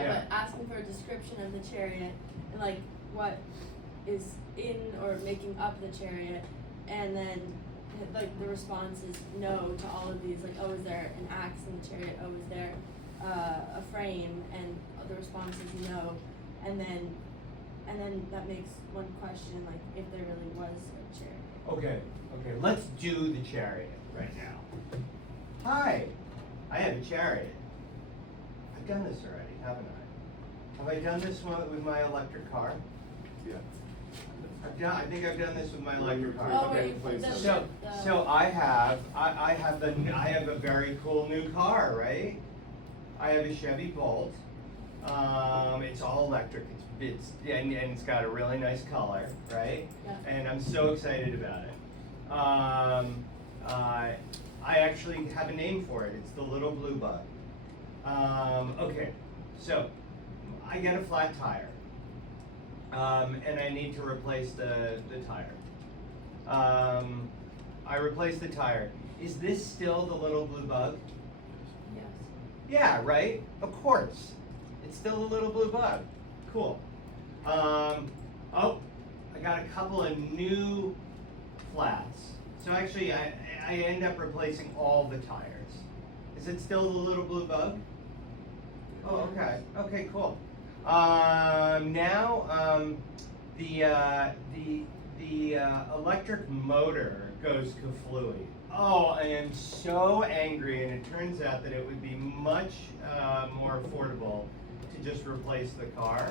Yeah, Yeah. but asking for a description of the chariot and like what is in or making up the chariot, and then like the response is no to all of these. Like, oh, is there an axe in the chariot? Oh, is there a frame? And the response is no, and then that makes one question like if there really was a chariot. Okay, let's do the chariot right now. Hi, I have a chariot. I've done this already, haven't I? Have I done this one with my electric car? Yeah. I think I've done this with my electric car. Oh, Okay. wait, So I have a very cool new car, right? I have a Chevy Bolt. It's all electric. And it's got a really nice color, right? Yeah. And I'm so excited about it. I actually have a name for it. It's the little blue bug. Okay, so I get a flat tire, and I need to replace the tire. I replace the tire. Is this still the little blue bug? Yes. Yeah, right? Of course. It's still a little blue bug. Cool. Oh, I got a couple of new flats. So actually, I end up replacing all the tires. Is it still the little blue bug? Oh, okay. Okay, cool. Now, the electric motor goes kaflooey. Oh, I am so angry, and it turns out that it would be much more affordable to just replace the car.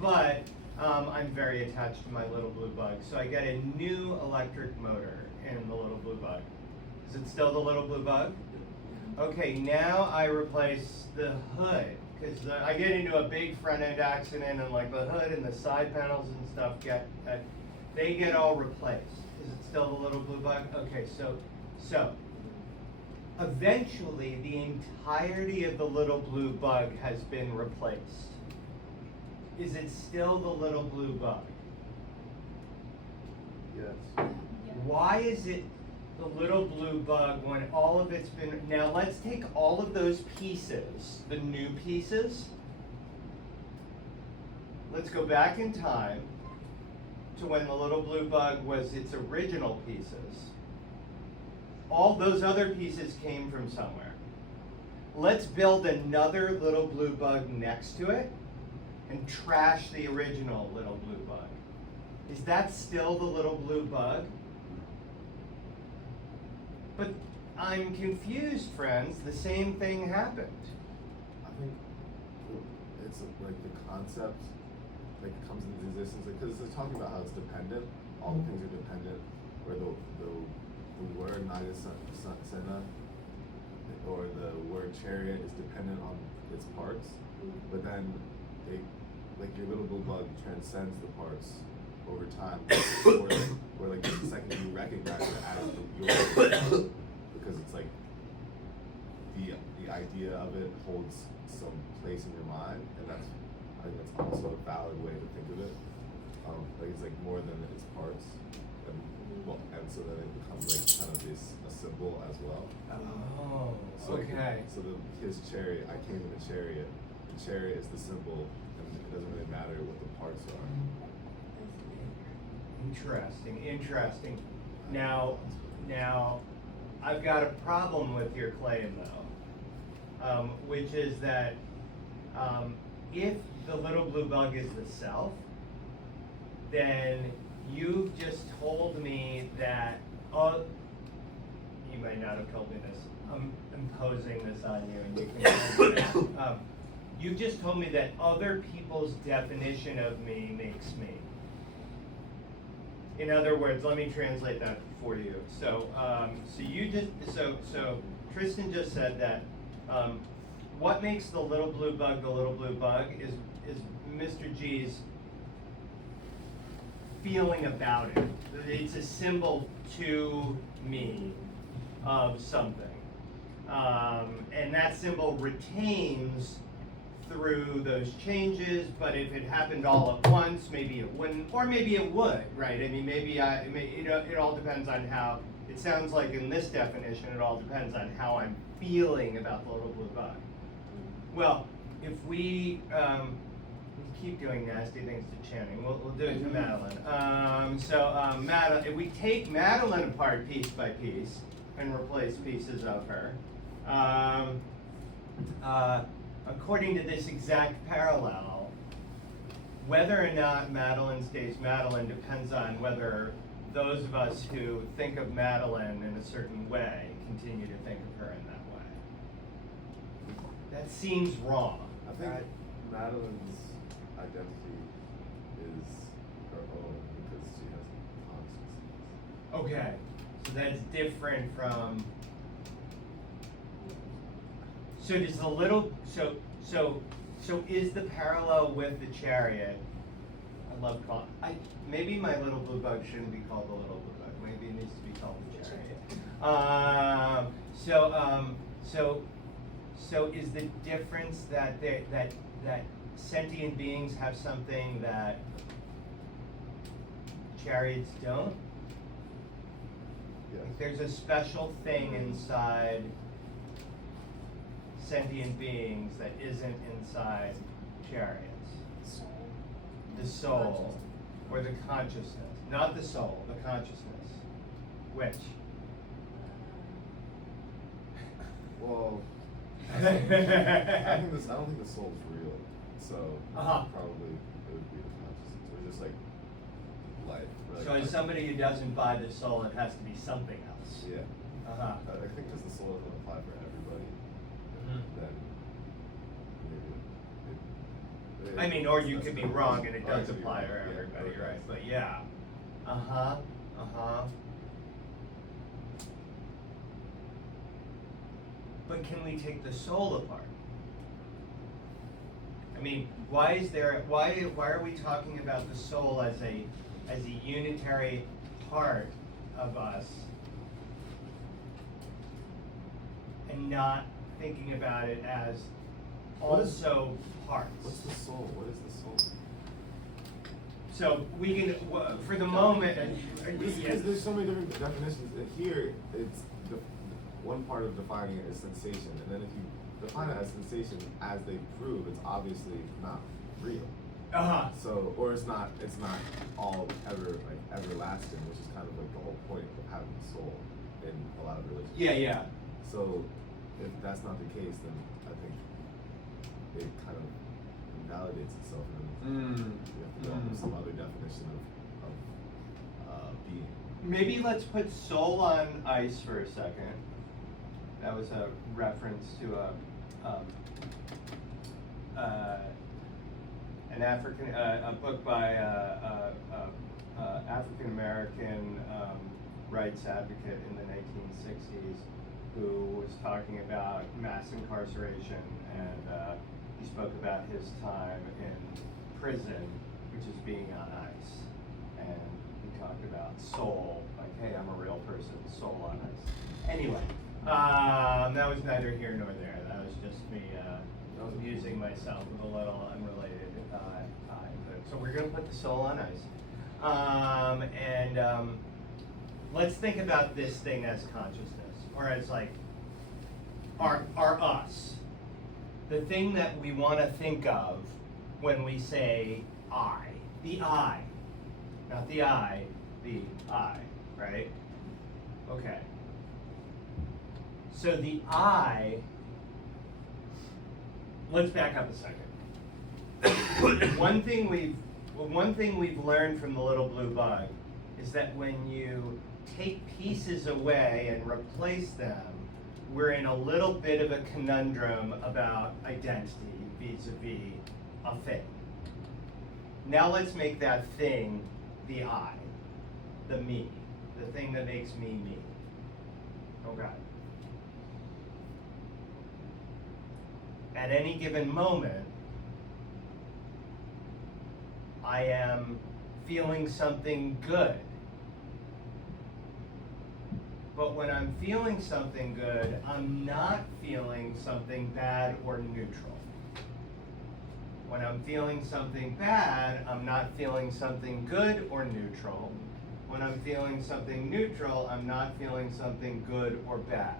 But I'm very attached to my little blue bug, so I get a new electric motor in the little blue bug. Is it still the little blue bug? Okay, now I replace the hood, because I get into a big front end accident, and like the hood and the side panels and stuff they get all replaced. Is it still the little blue bug? Okay, so eventually the entirety of the little blue bug has been replaced. Is it still the little blue bug? Yes. Why is it the little blue bug when all of it's been... Now let's take all of those pieces, the new pieces. Let's go back in time to when the little blue bug was its original pieces. All those other pieces came from somewhere. Let's build another little blue bug next to it and trash the original little blue bug. Is that still the little blue bug? But I'm confused, friends. The same thing happened. I think it's like the concept like comes into existence because it's talking about how it's dependent. All the things are dependent. Where the word Nagasena or the word chariot is dependent on its parts, but then like your little blue bug transcends the parts over time, where like the second you recognize it as your because it's like the idea of it holds some place in your mind, and I think that's also a valid way to think of it. Like it's like more than its parts, and so then it becomes like kind of a symbol as well. Oh, So okay. So his chariot, I came in a chariot. The chariot is the symbol, and it doesn't really matter what the parts are. Interesting. Now, I've got a problem with your claim, though, which is that if the little blue bug is the self, then you've just told me that, you might not have told me this, I'm imposing this on you, and you can you've just told me that other people's definition of me makes me. In other words, let me translate that for you. So, so Tristan just said that what makes the little blue bug is Mr. G's feeling about it. It's a symbol to me of something, and that symbol retains through those changes, but if it happened all at once, maybe it wouldn't, or maybe it would, right? I mean, it all depends on how, it sounds like in this definition, it all depends on how I'm feeling about the little blue bug. Well, if we keep doing nasty things to Channing, we'll do it to Madeline. Madeline, if we take Madeline apart piece by piece and replace pieces of her, according to this exact parallel, whether or not Madeline stays Madeline depends on whether those of us who think of Madeline in a certain way continue to think of her in that way. That seems wrong. I think Madeline's identity is her own because she has consciousness. Okay, so that's different from. So does the little so is the parallel with the chariot? I love maybe my little blue bug shouldn't be called the little blue bug. Maybe it needs to be called the chariot. So is the difference that that sentient beings have something that chariots don't? Yes. Like there's a special thing inside sentient beings that isn't inside chariots. The soul, or the consciousness. Not the soul, the consciousness. Which? Well, I don't think the soul's real. So probably it would be the consciousness. Or just like life. Right? So as somebody who doesn't buy the soul, it has to be something else. Yeah. I think because the soul doesn't apply for everybody, then maybe I mean, or you could be wrong and it Or does could be apply wrong, to yeah, everybody, okay. right? But yeah. But can we take the soul apart? I mean, why are we talking about the soul as a unitary part of us and not thinking about it as also parts? What's the soul? What is the soul? So we can, for the moment, Because there's so many different definitions. And here, it's one part of defining it is sensation, and then if you define it as sensation, as they prove, it's obviously not real. So, or it's not all everlasting, which is kind of like the whole point of having a soul in a lot of religions. Yeah. So, if that's not the case, then I think it kind of invalidates itself, and you have to go with some other definition of being. Maybe let's put soul on ice for a second. That was a reference to a book by African American rights advocate in the 1960s who was talking about mass incarceration, and he spoke about his time in prison, which is being on ice, and he talked about soul, like, hey, I'm a real person, soul on ice. Anyway, that was neither here nor there. That was just me amusing myself with a little unrelated so we're going to put the soul on ice. Let's think about this thing as consciousness, or as like our us. The thing that we want to think of when we say I. The I. Not the I, the I, right? Okay. So the I, let's back up a second. One thing we've learned from the little blue bug is that when you take pieces away and replace them, we're in a little bit of a conundrum about identity vis-a-vis a thing. Now let's make that thing the I, the me, the thing that makes me me. Okay. At any given moment, I am feeling something good. But when I'm feeling something good, I'm not feeling something bad or neutral. When I'm feeling something bad, I'm not feeling something good or neutral. When I'm feeling something neutral, I'm not feeling something good or bad.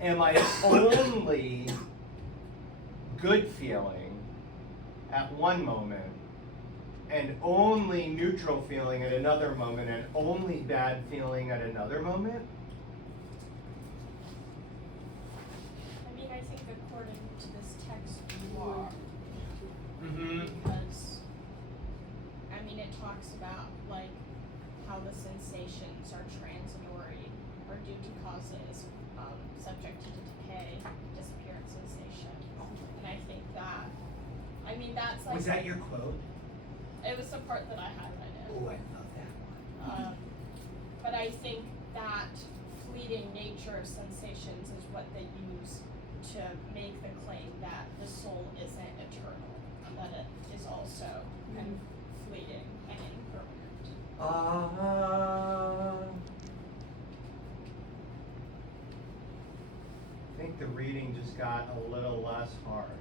am I only good feeling at one moment, and only neutral feeling at another moment, and only bad feeling at another moment? I mean, I think according to this text, you are. Mm-hmm. Because, I mean, it talks about, like, how the sensations are transitory or due to causes, subject to decay, disappearance sensation. And I think that, I mean, that's like. Was that your quote? It was the part that I highlighted. Oh, I love that one. But I think that fleeting nature of sensations is what they use to make the claim that the soul isn't eternal, that it is also kind of fleeting and impermanent. I think the reading just got a little less hard.